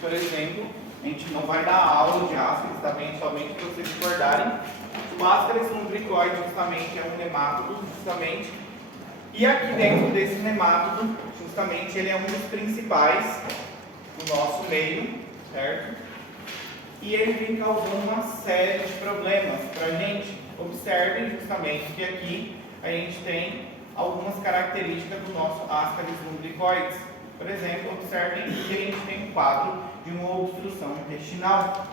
por exemplo, a gente não vai dar aula de ascaris, tá bem? Somente para vocês recordarem. O ascaris lumbricoides justamente é um nemátodo, justamente. E aqui dentro desse nemátodo, justamente, ele é um dos principais do nosso meio, certo? E ele vem causando uma série de problemas para a gente. Observem justamente que aqui a gente tem algumas características do nosso ascaris lumbricoides. Por exemplo, observem que a gente tem um quadro de uma obstrução intestinal.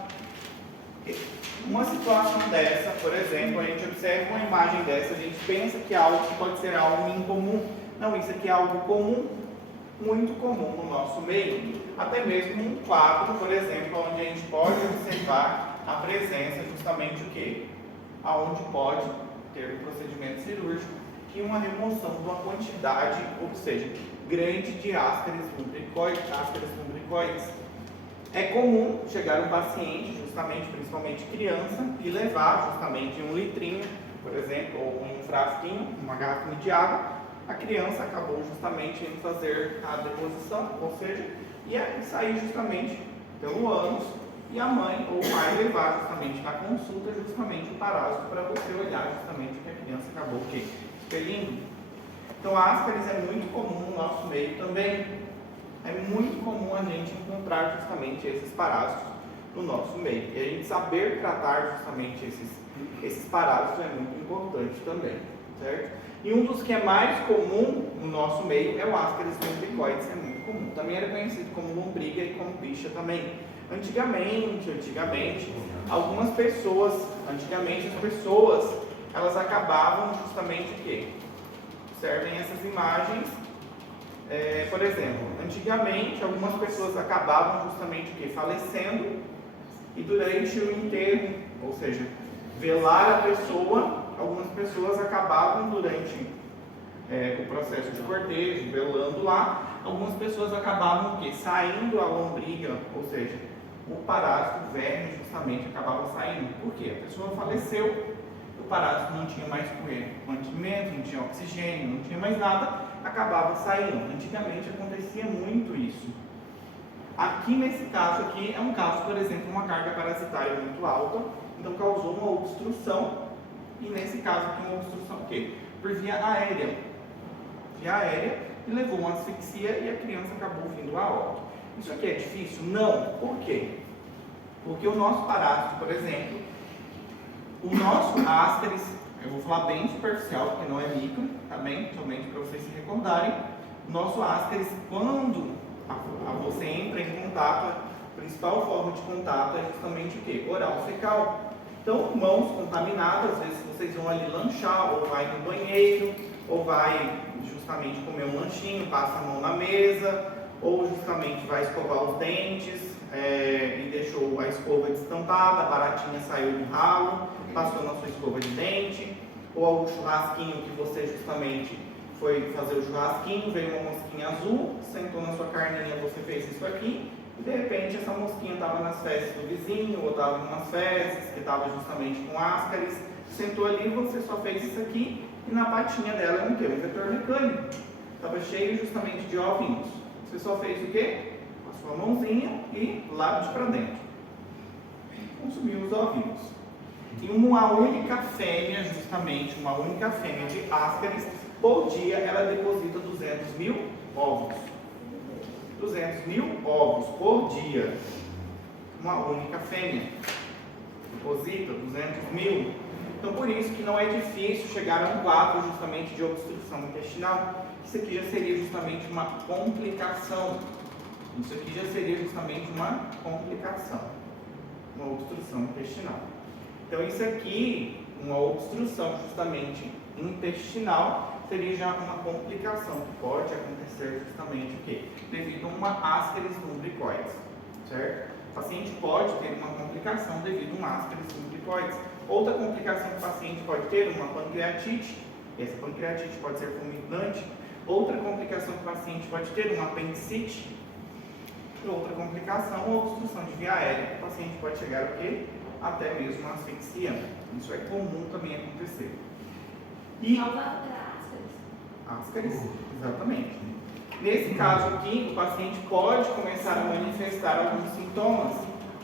Uma situação dessa, por exemplo, a gente observa uma imagem dessa, a gente pensa que algo pode ser algo incomum. Não, isso aqui é algo comum, muito comum no nosso meio. Até mesmo um quadro, por exemplo, onde a gente pode observar a presença justamente o quê? Aonde pode ter um procedimento cirúrgico e uma remoção de uma quantidade, ou seja, grande de ascaris lumbricoides. É comum chegar um paciente, justamente, principalmente criança, e levar justamente um litrinho, por exemplo, ou um frasquinho, uma garrafa de água. A criança acabou justamente em fazer a deposição, ou seja, e sair justamente pelo ânus, e a mãe ou o pai levar justamente na consulta justamente o parásito para você olhar justamente o que a criança acabou expelindo. Então a ascaris é muito comum no nosso meio também. É muito comum a gente encontrar justamente esses parásitos no nosso meio. E a gente saber tratar justamente esses parásitos é muito importante também, certo? E um dos que é mais comum no nosso meio é o ascaris lumbricoides, é muito comum. Também era conhecido como lombriga e como picha também. Antigamente, algumas pessoas, as pessoas, elas acabavam justamente o quê? Observem essas imagens. Por exemplo, antigamente algumas pessoas acabavam justamente o quê? Falecendo, e durante o enterro, ou seja, velar a pessoa, algumas pessoas acabavam durante o processo de cortejo, velando lá, algumas pessoas acabavam o quê? Saindo a lombriga, ou seja, o parásito, o verme justamente acabava saindo. Por quê? A pessoa faleceu, o parásito não tinha mais mantimento, não tinha oxigênio, não tinha mais nada, acabava saindo. Antigamente acontecia muito isso. Aqui nesse caso aqui é um caso, por exemplo, uma carga parasitária muito alta, então causou uma obstrução, e nesse caso aqui uma obstrução o quê? Por via aérea. Via aérea, e levou uma asfixia e a criança acabou vindo a óbito. Isso aqui é difícil? Não. Por quê? Porque o nosso parásito, por exemplo, o nosso ascaris, eu vou falar bem superficial, porque não é micro, tá bem? Somente para vocês se recordarem. O nosso ascaris, quando você entra em contato, a principal forma de contato é justamente o quê? Oral fecal. Então, mãos contaminadas, às vezes vocês vão ali lanchar, ou vai no banheiro, ou vai justamente comer um lanchinho, passa a mão na mesa, ou justamente vai escovar os dentes e deixou a escova destampada, a baratinha saiu do ralo, passou na sua escova de dente, ou algum churrasquinho que você justamente foi fazer o churrasquinho, veio uma mosquinha azul, sentou na sua carninha, você fez isso aqui, e de repente essa mosquinha estava nas fezes do vizinho, ou estava em umas fezes que estava justamente com ascaris, sentou ali, você só fez isso aqui, e na patinha dela é um quê? Um vetor mecânico. Estava cheio justamente de ovinhos. Você só fez o quê? Com a sua mãozinha e lápis para dentro. Consumiu os ovinhos. E uma única fêmea, justamente, uma única fêmea de ascaris, por dia ela deposita 200 mil ovos. 200 mil ovos por dia. Uma única fêmea deposita 200 mil. Então, por isso que não é difícil chegar a um quadro justamente de obstrução intestinal. Isso aqui já seria justamente uma complicação. Isso aqui já seria justamente uma complicação, uma obstrução intestinal. Então, isso aqui, uma obstrução justamente intestinal, seria já uma complicação que pode acontecer justamente o quê? Devido a uma ascaris lumbricoides, certo? O paciente pode ter uma complicação devido a uma ascaris lumbricoides. Outra complicação que o paciente pode ter, uma pancreatite, e essa pancreatite pode ser fulminante. Outra complicação que o paciente pode ter, uma apendicite. E outra complicação, uma obstrução de via aérea, que o paciente pode chegar a quê? Até mesmo uma asfixia. Isso é comum também acontecer. E ascaris, exatamente. Nesse caso aqui, o paciente pode começar a manifestar alguns sintomas.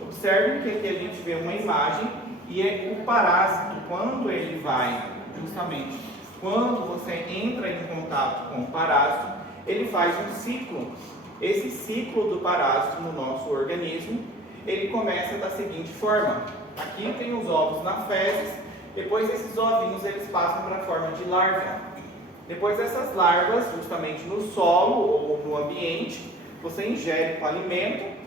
Observe que aqui a gente vê uma imagem e é o parásito, quando ele vai, justamente, quando você entra em contato com o parásito, ele faz um ciclo. Esse ciclo do parásito no nosso organismo, ele começa da seguinte forma. Aqui tem os ovos na fezes, depois esses ovinhos eles passam para a forma de larva. Depois essas larvas, justamente no solo ou no ambiente, você ingere com alimento,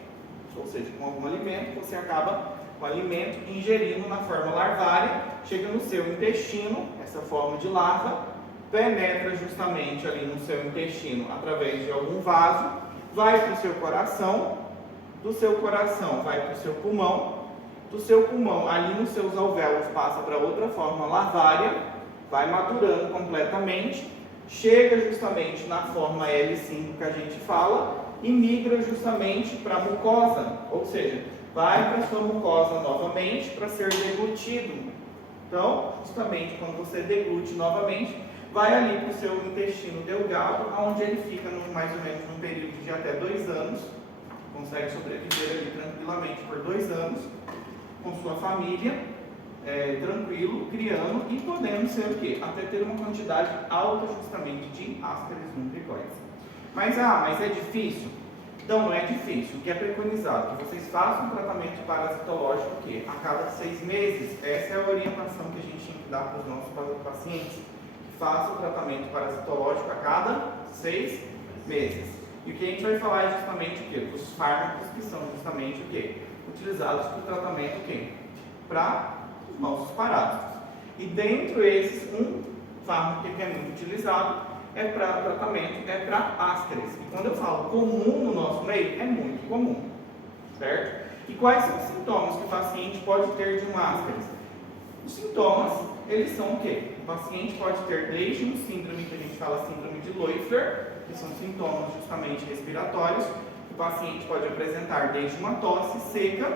ou seja, com algum alimento, você acaba com o alimento ingerindo na forma larvária, chega no seu intestino, essa forma de larva, penetra justamente ali no seu intestino através de algum vaso, vai para o seu coração, do seu coração vai para o seu pulmão, do seu pulmão ali nos seus alvéolos passa para outra forma larvária, vai madurando completamente, chega justamente na forma L5 que a gente fala e migra justamente para a mucosa, ou seja, vai para a sua mucosa novamente para ser deglutido. Então, justamente quando você deglute novamente, vai ali para o seu intestino delgado, onde ele fica mais ou menos num período de até 2 anos, consegue sobreviver ali tranquilamente por 2 anos, com sua família, tranquilo, criando e podendo ser o quê? Até ter uma quantidade alta justamente de Ascaris lumbricoides. Mas é difícil? Então não é difícil. O que é preconizado? Que vocês façam um tratamento parasitológico o quê? A cada 6 meses. Essa é a orientação que a gente tem que dar para os nossos pacientes. Que façam o tratamento parasitológico a cada 6 meses. E o que a gente vai falar é justamente o quê? Os fármacos que são justamente o quê? Utilizados para o tratamento o quê? Para os nossos parásitos. E dentro desses, um fármaco que é muito utilizado é para tratamento, é para Ascaris. E quando eu falo comum no nosso meio, é muito comum, certo? E quais são os sintomas que o paciente pode ter de um Ascaris? Os sintomas, eles são o quê? O paciente pode ter desde um síndrome, que a gente fala síndrome de Loeffler, que são sintomas justamente respiratórios. O paciente pode apresentar desde uma tosse seca,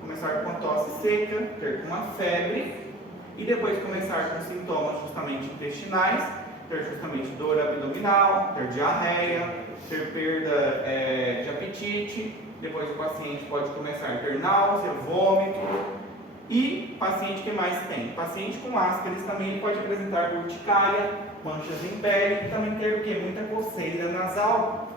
começar com uma tosse seca, ter uma febre, e depois começar com sintomas justamente intestinais, ter justamente dor abdominal, ter diarreia, ter perda de apetite, depois o paciente pode começar a ter náusea, vômito, e paciente que mais tem? Paciente com Ascaris também pode apresentar urticária, manchas em pele, e também ter o quê? Muita coceira nasal.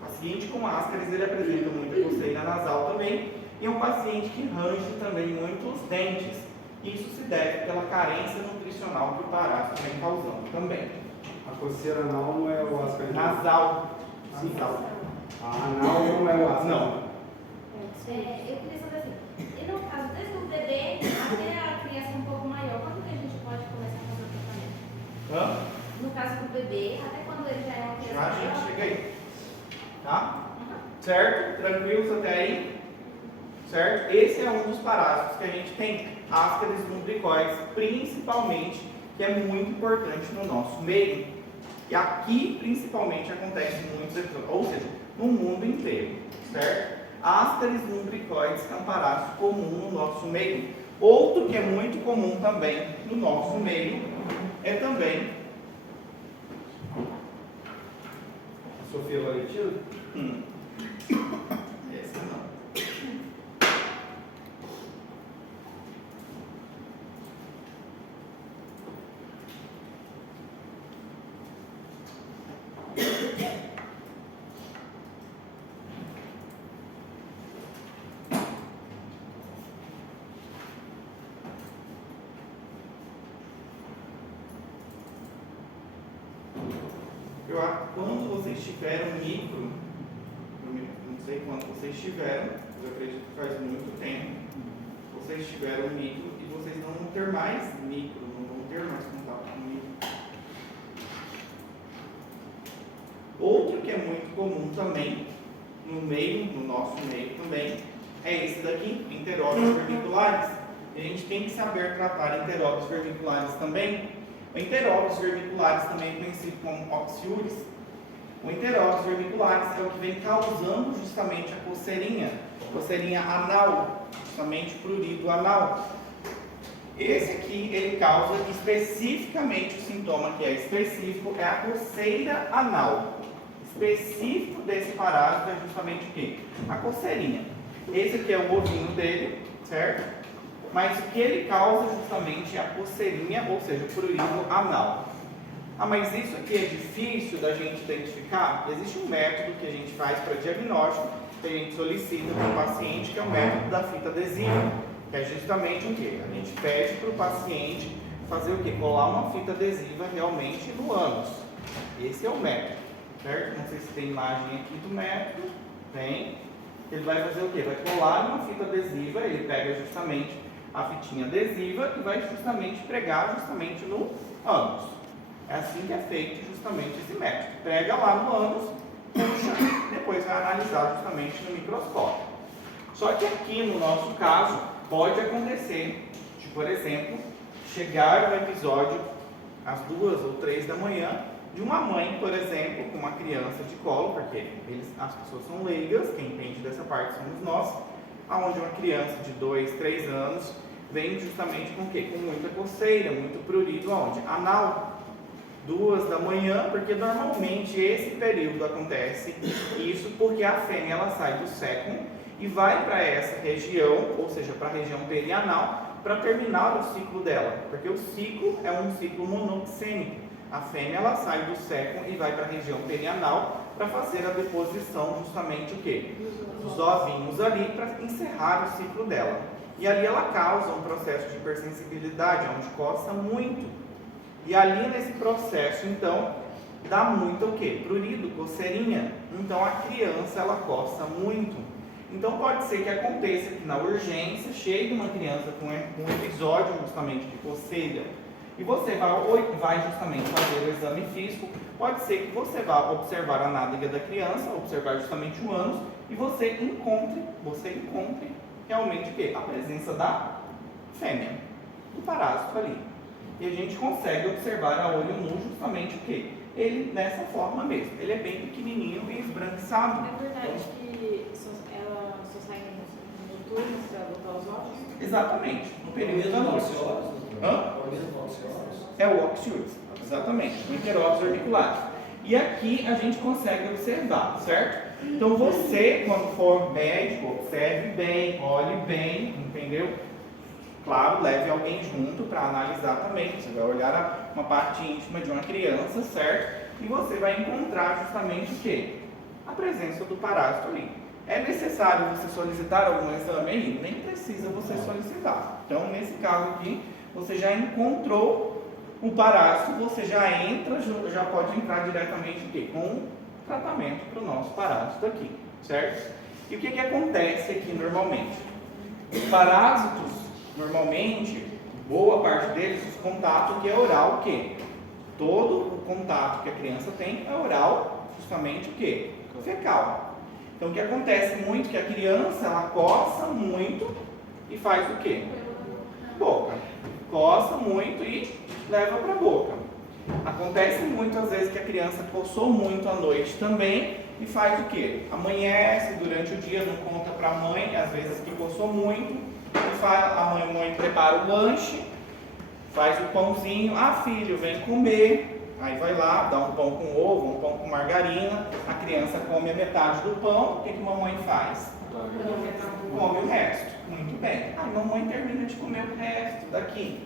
O paciente com Ascaris ele apresenta muita coceira nasal também, e é um paciente que range também muito os dentes. Isso se deve pela carência nutricional que o parásito vem causando também. A coceira anal não é o Ascaris? Nasal. Nasal. A anal não é o Ascaris? Não. Eu queria saber assim, e no caso, desde o bebê até a criança um pouco maior, quando que a gente pode começar a fazer o tratamento? No caso do bebê, até quando ele já é uma criança Já, maior? gente, chega aí. Tá? Certo? Tranquilos até aí? Certo? Esse é um dos parásitos que a gente tem, Ascaris lumbricoides, principalmente, que é muito importante no nosso meio. E aqui, principalmente, acontece muito, ou seja, no mundo inteiro, certo? Ascaris lumbricoides é um parásito comum no nosso meio. Outro que é muito comum também no nosso meio é também... A Sofia Valentina? Essa não. Quando vocês tiveram micro, eu não sei quando vocês tiveram, eu acredito que faz muito tempo, vocês tiveram micro e vocês não vão ter mais micro, não vão ter mais contato com micro. Outro que é muito comum também, no nosso meio também, é esse daqui, enteróbios vermiculares. E a gente tem que saber tratar enteróbios vermiculares também. O enteróbios vermiculares também é conhecido como oxiúris. O enteróbios vermiculares é o que vem causando justamente a coceirinha anal, justamente prurido anal. Esse aqui, ele causa especificamente o sintoma que é específico, é a coceira anal. específico desse parásito é justamente o quê? A coceirinha. Esse aqui é o ovinho dele, certo? Mas o que ele causa justamente é a coceirinha, ou seja, o prurido anal. Ah, mas isso aqui é difícil da gente identificar? Existe um método que a gente faz para diagnóstico, que a gente solicita para o paciente, que é o método da fita adesiva, que é justamente o quê? A gente pede para o paciente fazer o quê? Colar uma fita adesiva realmente no ânus. Esse é o método, certo? Não sei se tem imagem aqui do método. Tem. Ele vai fazer o quê? Vai colar uma fita adesiva, ele pega justamente a fitinha adesiva e vai justamente pregar justamente no ânus. É assim que é feito justamente esse método. Pega lá no ânus, puxa, depois vai analisar justamente no microscópio. Só que aqui no nosso caso, pode acontecer de, por exemplo, chegar no episódio às 2 ou 3 da manhã de uma mãe, por exemplo, com uma criança de colo, porque as pessoas são leigas, quem entende dessa parte somos nós, aonde uma criança de 2, 3 anos vem justamente com o quê? Com muita coceira, muito prurido, aonde? Anal. 2 da manhã, porque normalmente esse período acontece isso porque a fêmea ela sai do século e vai para essa região, ou seja, para a região perianal, para terminar o ciclo dela, porque o ciclo é um ciclo monoxênico. A fêmea ela sai do século e vai para a região perianal para fazer a deposição justamente o quê? Dos ovinhos ali para encerrar o ciclo dela. E ali ela causa um processo de hipersensibilidade, onde coça muito. E ali nesse processo, então, dá muito o quê? Prurido, coceirinha. Então a criança, ela coça muito. Então pode ser que aconteça que na urgência, chegue uma criança com um episódio justamente de coceira, e você vai justamente fazer o exame físico. Pode ser que você vá observar a nádega da criança, observar justamente o ânus, e você encontre realmente o quê? A presença da fêmea, do parásito ali. E a gente consegue observar a olho nu justamente o quê? Ele nessa forma mesmo. Ele é bem pequenininho e esbranquiçado. É verdade que ela só sai no turno para botar os ovos? Exatamente, no período da noite. É o oxiúris, exatamente, o enterópsis orbiculare. E aqui a gente consegue observar, certo? Então você, quando for médico, observe bem, olhe bem, entendeu? Claro, leve alguém junto para analisar também. Você vai olhar uma parte íntima de uma criança, certo? E você vai encontrar justamente o quê? A presença do parásito ali. É necessário você solicitar algum exame aí? Nem precisa você solicitar. Então, nesse caso aqui, você já encontrou o parásito, você já pode entrar diretamente aqui, com um tratamento para o nosso parásito aqui, certo? E o que acontece aqui normalmente? Os parásitos, normalmente, boa parte deles, os contatos que é oral, o quê? Todo o contato que a criança tem é oral, justamente o quê? Fecal. Então, o que acontece muito é que a criança, ela coça muito e faz o quê? Boca. Coça muito e leva para a boca. Acontece muitas vezes que a criança coçou muito à noite também e faz o quê? Amanhece durante o dia, não conta para a mãe, às vezes que coçou muito, e a mãe prepara o lanche, faz o pãozinho, filho, vem comer. Aí vai lá, dá um pão com ovo, um pão com margarina, a criança come a metade do pão, o que a mamãe faz? Come o resto. Muito bem. Aí a mamãe termina de comer o resto daqui.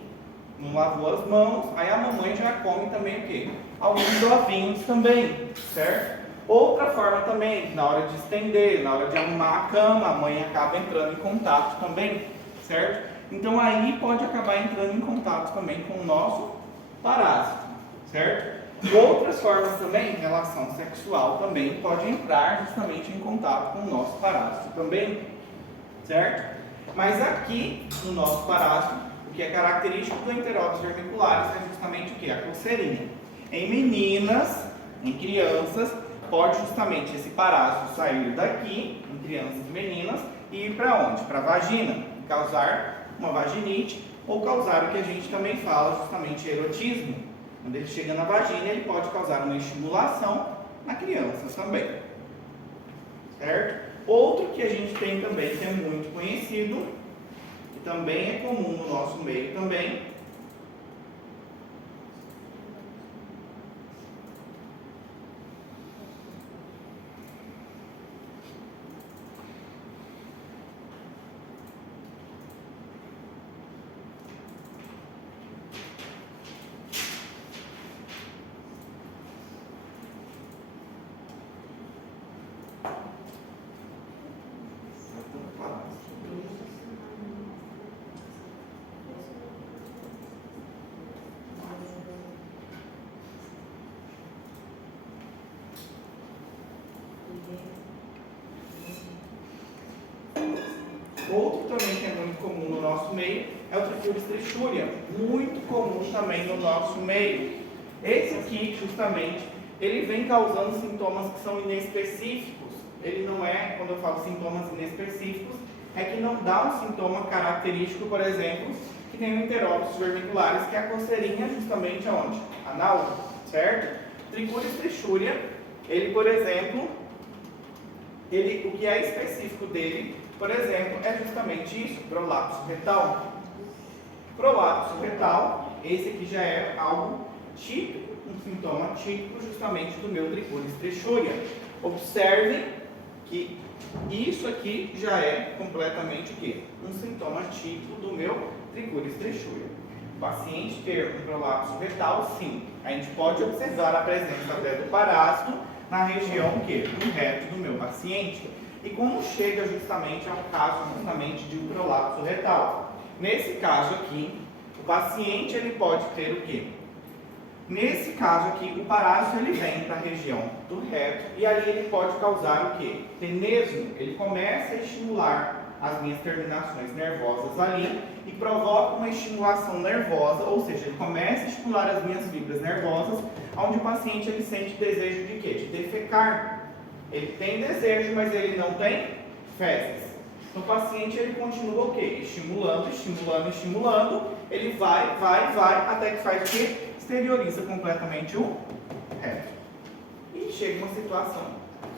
Não lavou as mãos, aí a mamãe já come também o quê? Alguns ovinhos também, certo? Outra forma também, na hora de estender, na hora de arrumar a cama, a mãe acaba entrando em contato também, certo? Então aí pode acabar entrando em contato também com o nosso parásito, certo? Outras formas também, relação sexual também pode entrar justamente em contato com o nosso parásito também, certo? Mas aqui no nosso parásito, o que é característico do enterópsis vermicularis é justamente o que? A coceirinha. Em meninas, em crianças, pode justamente esse parásito sair daqui, em crianças e meninas, e ir para onde? Para a vagina, causar uma vaginite ou causar o que a gente também fala, justamente erotismo. Quando ele chega na vagina, ele pode causar uma estimulação na criança também. Certo? Outro que a gente tem também, que é muito conhecido, que também é comum no nosso meio também, outro também que é muito comum no nosso meio é o Trichuris trichuria, muito comum também no nosso meio. Esse aqui, justamente, ele vem causando sintomas que são inespecíficos. Ele não é, quando eu falo sintomas inespecíficos, é que não dá um sintoma característico, por exemplo, que tem o enteróbitos vermiculares, que é a coceirinha justamente aonde? Anal, certo? Trichuris trichuria, ele, por exemplo, o que é específico dele, por exemplo, é justamente isso, prolapso retal. Prolapso retal, esse aqui já é algo típico, um sintoma típico justamente do meu Trichuris trichuria. Observem que isso aqui já é completamente o quê? Um sintoma típico do meu Trichuris trichuria. O paciente ter um prolapso retal, sim, a gente pode observar a presença até do parásito na região do reto do meu paciente. E como chega justamente ao caso justamente de um prolapso retal? Nesse caso aqui, o paciente ele pode ter o quê? Nesse caso aqui, o parásito ele vem para a região do reto e ali ele pode causar o quê? Tenesmo. Ele começa a estimular as minhas terminações nervosas ali e provoca uma estimulação nervosa, ou seja, ele começa a estimular as minhas fibras nervosas, onde o paciente ele sente desejo de quê? De defecar. Ele tem desejo, mas ele não tem fezes. Então, o paciente ele continua o quê? Estimulando, estimulando, estimulando. Ele vai, até que faz o quê? Exterioriza completamente o reto. E chega uma situação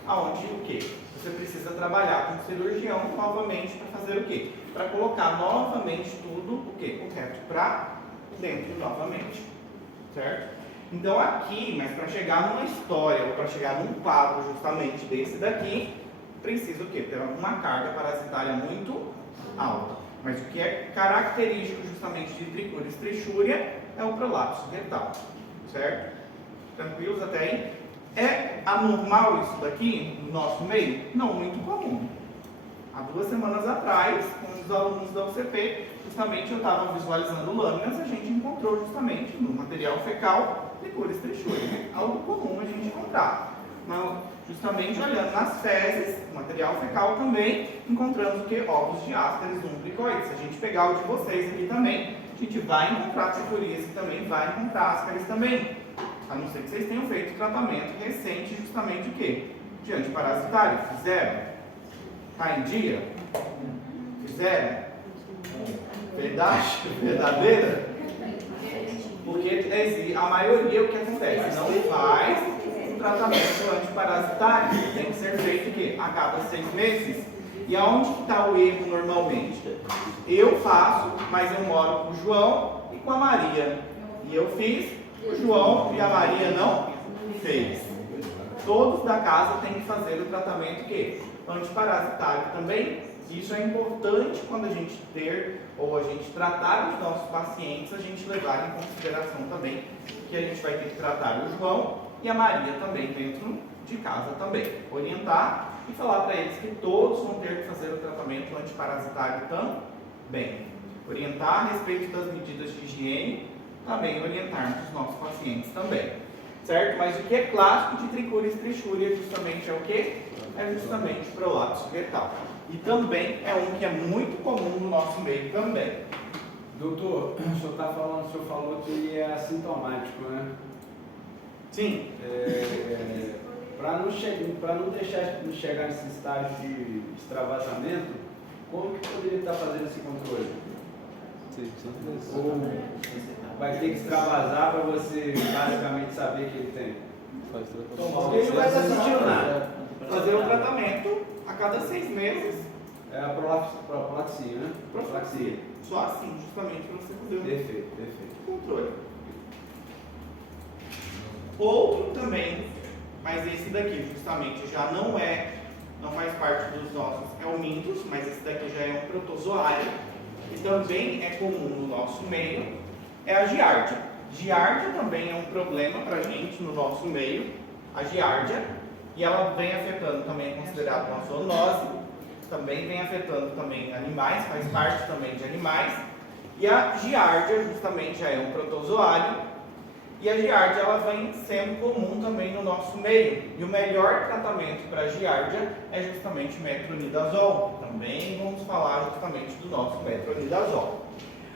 aonde o quê? Você precisa trabalhar com o cirurgião novamente para fazer o quê? Para colocar novamente tudo o quê? O reto para dentro novamente. Certo? Então aqui, mas para chegar numa história ou para chegar num quadro justamente desse daqui, precisa o quê? Ter uma carga parasitária muito alta. Mas o que é característico justamente de Trichuris trichuria é o prolapso retal. Certo? Tranquilos até aí? É anormal isso daqui no nosso meio? Não muito comum. Há 2 semanas atrás, com os alunos da UCP, justamente eu estava visualizando lâminas, a gente encontrou justamente no material fecal Trichuris trichuria. Algo comum a gente encontrar. Justamente olhando nas fezes, material fecal também, encontramos o que? Ovos de Ascaris lumbricoides. Se a gente pegar o de vocês aqui também, a gente vai encontrar trichurias e também vai encontrar Ascaris também. A não ser que vocês tenham feito tratamento recente justamente o quê? De antiparasitário. Fizeram? Está em dia? Fizeram? Verdade? Verdadeira? Porque a maioria o que acontece? Não faz o tratamento antiparasitário. Tem que ser feito o quê? A cada 6 meses. E aonde que está o erro normalmente? Eu faço, mas eu moro com o João e com a Maria. E eu fiz, o João e a Maria não fez. Todos da casa têm que fazer o tratamento o quê? Antiparasitário também. Isso é importante quando a gente a gente tratar os nossos pacientes, a gente levar em consideração também que a gente vai ter que tratar o João e a Maria também dentro de casa também. Orientar e falar para eles que todos vão ter que fazer o tratamento antiparasitário também. Orientar a respeito das medidas de higiene, também orientarmos os nossos pacientes também. Certo? Mas o que é clássico de Trichuris trichuria justamente é o quê? É justamente o prolapso retal. E também é um que é muito comum no nosso meio também. Doutor, o senhor falou que ele é assintomático, né? Sim. Para não deixar de chegar nesse estágio de extravasamento, como que poderia estar fazendo esse controle? Ou vai ter que extravasar para você basicamente saber que ele tem? Porque ele não vai estar sentindo nada. Fazer o tratamento a cada 6 meses. É a profilaxia, né? Profilaxia. Só assim, justamente para você fazer Perfeito. controle. Outro também, mas esse daqui justamente já não faz parte dos nossos helmintos, mas esse daqui já é um protozoário, que também é comum no nosso meio, é a giardia. Giardia também é um problema para a gente no nosso meio, a giardia, e ela vem afetando também, é considerado uma zoonose, também vem afetando também animais, faz parte também de animais, e a giardia justamente já é um protozoário, E a giardia ela vem sendo comum também no nosso meio. E o melhor tratamento para a giardia é justamente o metronidazol. Também vamos falar justamente do nosso metronidazol.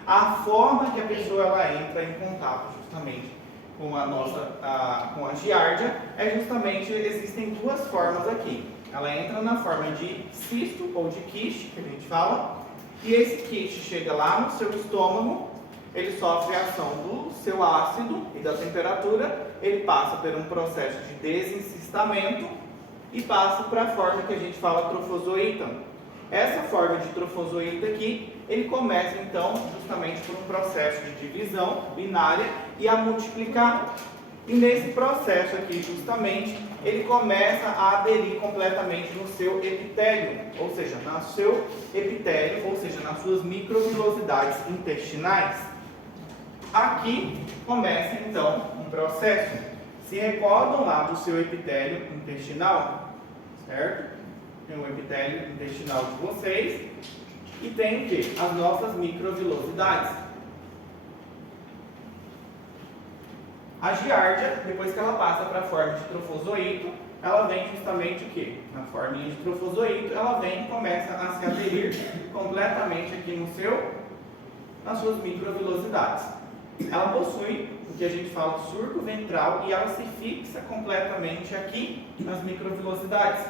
A forma que a pessoa ela entra em contato justamente com a giardia é justamente, existem duas formas aqui. Ela entra na forma de cisto ou de quiche, que a gente fala, e esse quiche chega lá no seu estômago, ele sofre a ação do seu ácido e da temperatura, ele passa por um processo de desencistamento e passa para a forma que a gente fala trofozoíta. Essa forma de trofozoíta aqui, ele começa então justamente por um processo de divisão binária e a multiplicar. E nesse processo aqui justamente, ele começa a aderir completamente no seu epitélio, ou seja, no seu epitélio, ou seja, nas suas microvilosidades intestinais. Aqui começa então um processo. Se recordam lá do seu epitélio intestinal, certo? Tem o epitélio intestinal de vocês e tem o que? As nossas microvilosidades. A giardia, depois que ela passa para a forma de trofozoito, ela vem justamente o que? Na forminha de trofozoito, ela vem e começa a se aderir completamente aqui nas suas microvilosidades. Ela possui o que a gente fala surco ventral e ela se fixa completamente aqui nas microvilosidades.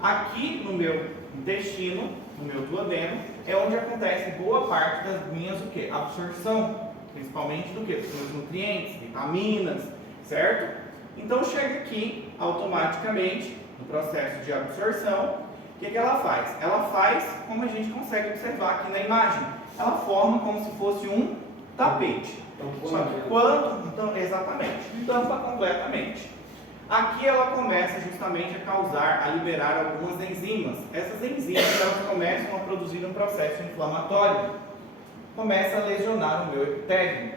Aqui no meu intestino, no meu duodeno, é onde acontece boa parte das minhas o quê? Absorção, principalmente do quê? Dos meus nutrientes, vitaminas, certo? Então chega aqui automaticamente no processo de absorção. O que ela faz? Ela faz como a gente consegue observar aqui na imagem. Ela forma como se fosse um tapete. Só que quando, exatamente, tampa completamente. Aqui ela começa justamente a causar, a liberar algumas enzimas. Essas enzimas elas começam a produzir um processo inflamatório. Começa a lesionar o meu epitélio.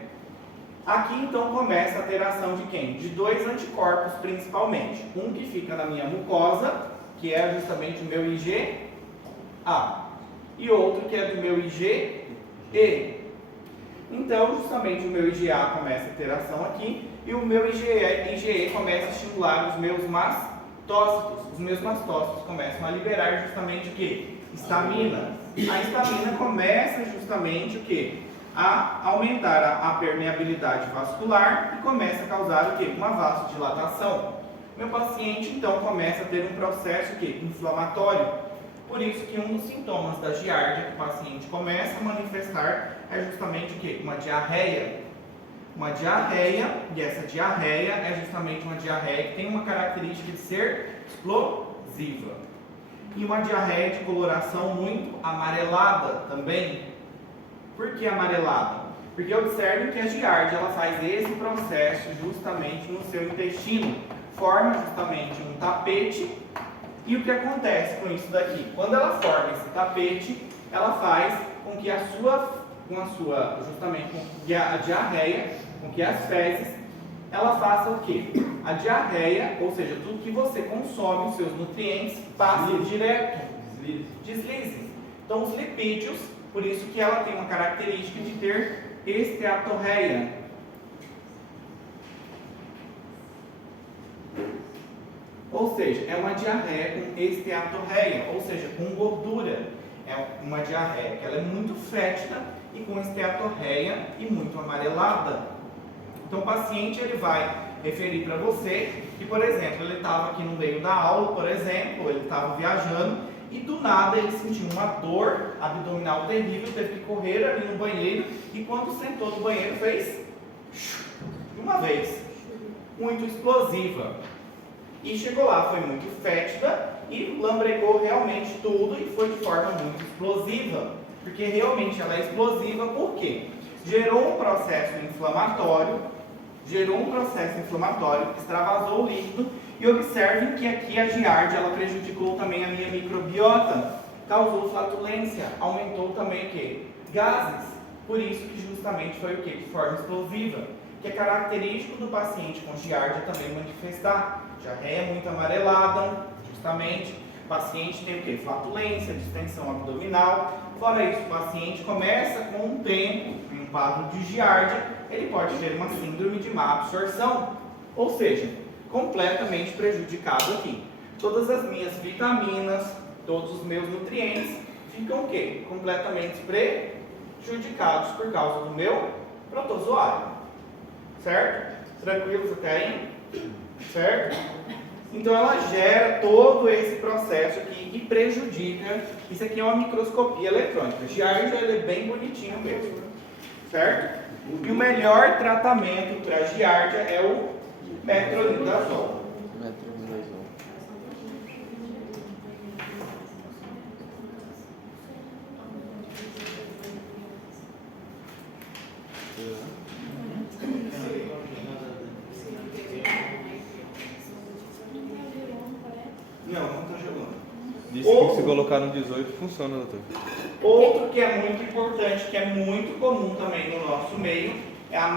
Aqui então começa a ter ação de quem? De dois anticorpos principalmente. Um que fica na minha mucosa, que é justamente o meu IgA, e outro que é do meu IgE. Então, justamente o meu IgA começa a ter ação aqui e o meu IgE começa a estimular os meus mastócitos. Os meus mastócitos começam a liberar justamente o que? Histamina. A histamina começa justamente o que? A aumentar a permeabilidade vascular e começa a causar o que? Uma vasodilatação. Meu paciente então começa a ter um processo que? Inflamatório. Por isso que um dos sintomas da giardia que o paciente começa a manifestar é justamente o que? Uma diarreia. Uma diarreia, e essa diarreia é justamente uma diarreia que tem uma característica de ser explosiva. E uma diarreia de coloração muito amarelada também. Por que amarelada? Porque observe que a giardia ela faz esse processo justamente no seu intestino. Forma justamente um tapete. E o que acontece com isso daqui? Quando ela forma esse tapete, ela faz com que justamente com que a diarreia, com que as fezes, ela faça o quê? A diarreia, ou seja, tudo que você consome, os seus nutrientes, passe direto, deslize. Então os lipídios, por isso que ela tem uma característica de ter esteatorreia. Ou seja, é uma diarreia com esteatorreia, ou seja, com gordura. É uma diarreia que ela é muito fétida e com esteatorreia e muito amarelada. Então o paciente ele vai referir para você que, por exemplo, ele estava aqui no meio da aula, por exemplo, ele estava viajando e do nada ele sentiu uma dor abdominal terrível, teve que correr ali no banheiro e quando sentou no banheiro fez de uma vez, muito explosiva. E chegou lá, foi muito fétida e lambregou realmente tudo e foi de forma muito explosiva. Porque realmente ela é explosiva, por quê? Gerou um processo inflamatório, extravasou o líquido e observem que aqui a giardia ela prejudicou também a minha microbiota, causou flatulência, aumentou também o quê? Gases. Por isso que justamente foi o quê? De forma explosiva. Que é característico do paciente com giardia também manifestar diarreia muito amarelada, justamente. O paciente tem o quê? Flatulência, distensão abdominal. Fora isso, o paciente começa com um tempo, um quadro de giardia, ele pode ter uma síndrome de má absorção, ou seja, completamente prejudicado aqui. Todas as minhas vitaminas, todos os meus nutrientes ficam o quê? Completamente prejudicados por causa do meu protozoário. Certo? Tranquilos até aí? Certo? Então ela gera todo esse processo aqui e prejudica. Isso aqui é uma microscopia eletrônica. Giardia ele é bem bonitinho mesmo. Certo? E o melhor tratamento para giardia é o metronidazol. Não está gelando. Disse que se colocar no 18 funciona, doutor. Outro que é muito importante, que é muito comum também no nosso meio, é a